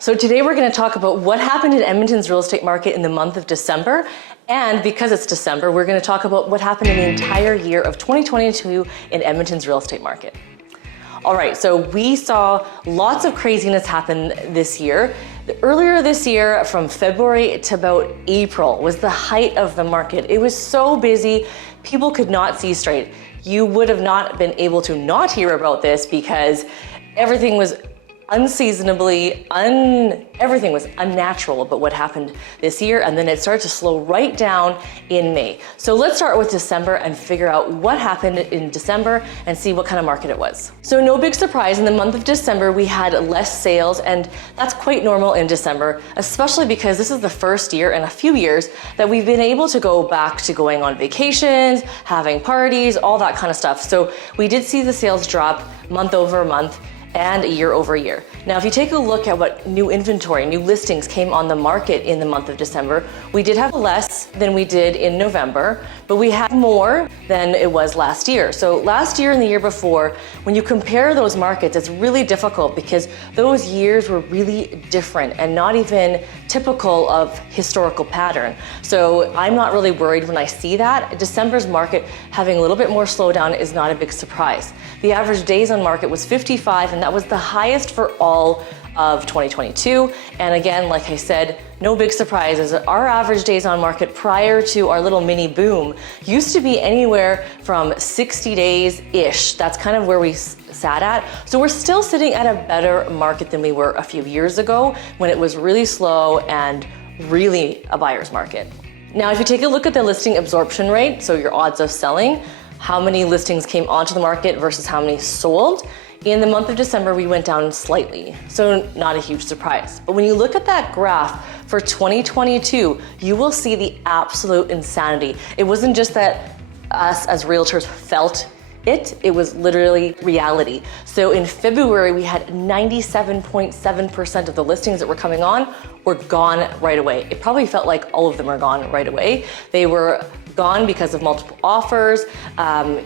So today we're going to talk about what happened in Edmonton's real estate market in the month of December. And because it's December, we're going to talk about what happened in the entire year of 2022 in Edmonton's real estate market. All right, so we saw lots of craziness happen this year. Earlier this year, from February to about April, was the height of the market. It was so busy, people could not see straight. You would have not been able to not hear about this because everything was everything was unnatural about what happened this year, and then it started to slow right down in May. So let's start with December and figure out what happened in December and see what kind of market it was. So no big surprise, in the month of December we had less sales, and that's quite normal in December, especially because this is the first year in a few years that we've been able to go back to going on vacations, having parties, all that kind of stuff. So we did see the sales drop month over month and year over year. Now, if you take a look at what new inventory, new listings came on the market in the month of December, we did have less than we did in November, but we had more than it was last year. So last year and the year before, when you compare those markets, it's really difficult because those years were really different and not even typical of historical pattern. So I'm not really worried when I see that. December's market having a little bit more slowdown is not a big surprise. The average days on market was 55, and that was the highest for all of 2022. And again, like I said, no big surprises. Our average days on market prior to our little mini boom used to be anywhere from 60 days-ish. That's kind of where we sat at. So we're still sitting at a better market than we were a few years ago when it was really slow and really a buyer's market. Now, if you take a look at the listing absorption rate, so your odds of selling, how many listings came onto the market versus how many sold, in the month of December, we went down slightly, so not a huge surprise. But when you look at that graph for 2022, you will see the absolute insanity. It wasn't just that us as realtors felt it was literally reality. So in February, we had 97.7% of the listings that were coming on were gone right away. It probably felt like all of them are gone right away. They were gone because of multiple offers.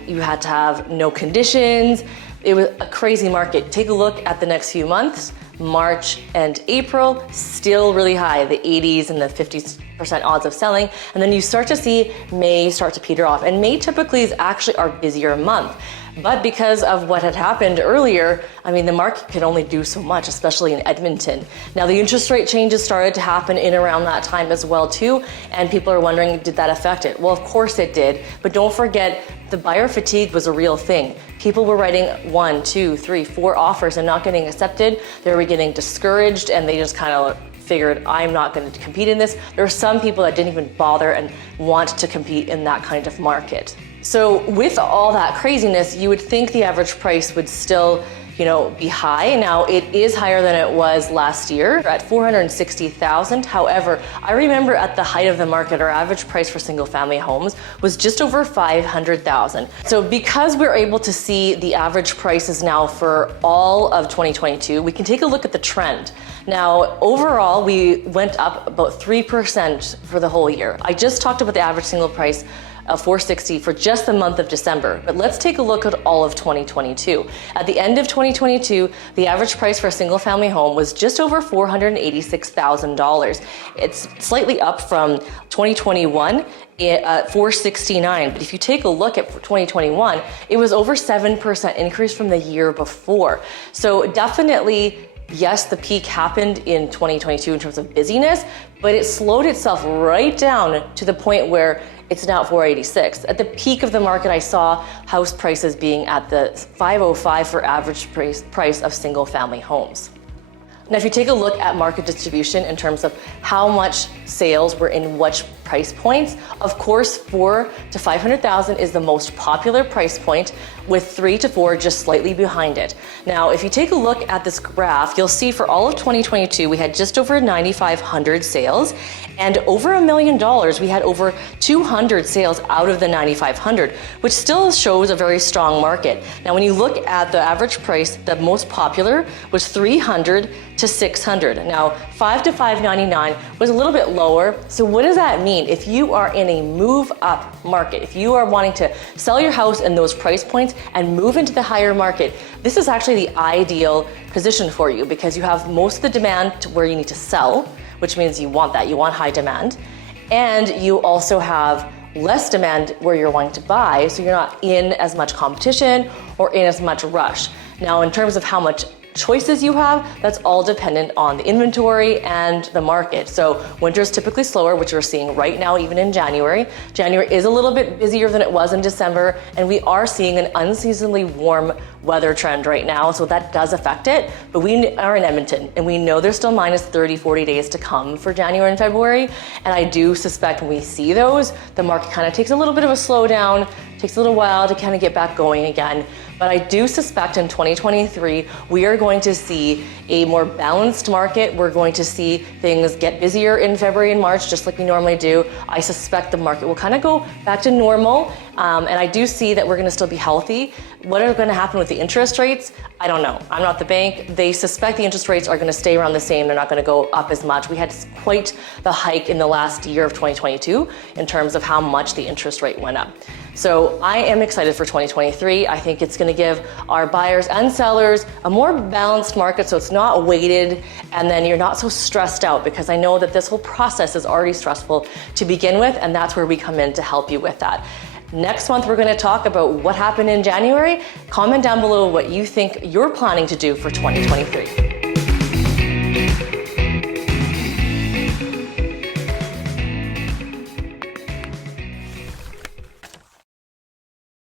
You had to have no conditions. It was a crazy market. Take a look at the next few months. March and April, still really high, the 80s and the 50% odds of selling. And then you start to see May start to peter off. And May typically is actually our busier month. But because of what had happened earlier, I mean, the market can only do so much, especially in Edmonton. Now, the interest rate changes started to happen in around that time as well, too. And people are wondering, did that affect it? Well, of course it did. But don't forget, the buyer fatigue was a real thing. People were writing 1, 2, 3, 4 offers and not getting accepted. They were getting discouraged, and they just kind of figured, I'm not going to compete in this. There were some people that didn't even bother and want to compete in that kind of market. So with all that craziness, you would think the average price would still, be high. Now, it is higher than it was last year at $460,000. However, I remember at the height of the market, our average price for single family homes was just over $500,000. So because we're able to see the average prices now for all of 2022, we can take a look at the trend. Now, overall, we went up about 3% for the whole year. I just talked about the average single price of $460 for just the month of December. But let's take a look at all of 2022. At the end of 2022, the average price for a single family home was just over $486,000. It's slightly up from 2021 at $469. But if you take a look at 2021, it was over 7% increase from the year before. So definitely, yes, the peak happened in 2022 in terms of busyness, but it slowed itself right down to the point where it's now at $486. At the peak of the market, I saw house prices being at the $505 for average price of single family homes. Now, if you take a look at market distribution in terms of how much sales were in which price points, of course, 4 to 500,000 is the most popular price point, with 3 to 4 just slightly behind it. Now, if you take a look at this graph, you'll see for all of 2022, we had just over 9,500 sales, and over $1 million, we had over 200 sales out of the 9,500, which still shows a very strong market. Now, when you look at the average price, the most popular was 300 to 600. Now, 5 to 599 was a little bit lower. So what does that mean? mean? If you are in a move up market, if you are wanting to sell your house in those price points and move into the higher market, this is actually the ideal position for you because you have most of the demand to where you need to sell, which means you want that, you want high demand. And you also have less demand where you're wanting to buy, so you're not in as much competition or in as much rush. Now, in terms of how much choices you have, that's all dependent on the inventory and the market. So winter is typically slower, which we're seeing right now, even in January. January is a little bit busier than it was in December, and we are seeing an unseasonably warm weather trend right now, so that does affect it. But we are in Edmonton, and we know there's still minus 30, 40 days to come for January and February, and I do suspect when we see those, the market kind of takes a little bit of a slowdown, takes a little while to kind of get back going again. But I do suspect in 2023, we are going to see a more balanced market. We're going to see things get busier in February and March, just like we normally do. I suspect the market will kind of go back to normal. And I do see that we're going to still be healthy. What are going to happen with the interest rates? I don't know. I'm not the bank. They suspect the interest rates are going to stay around the same. They're not going to go up as much. We had quite the hike in the last year of 2022 in terms of how much the interest rate went up. So I am excited for 2023. I think it's going to give our buyers and sellers a more balanced market, so it's not weighted and then you're not so stressed out, because I know that this whole process is already stressful to begin with, and that's where we come in to help you with that. Next month, we're going to talk about what happened in January. Comment down below what you think you're planning to do for 2023.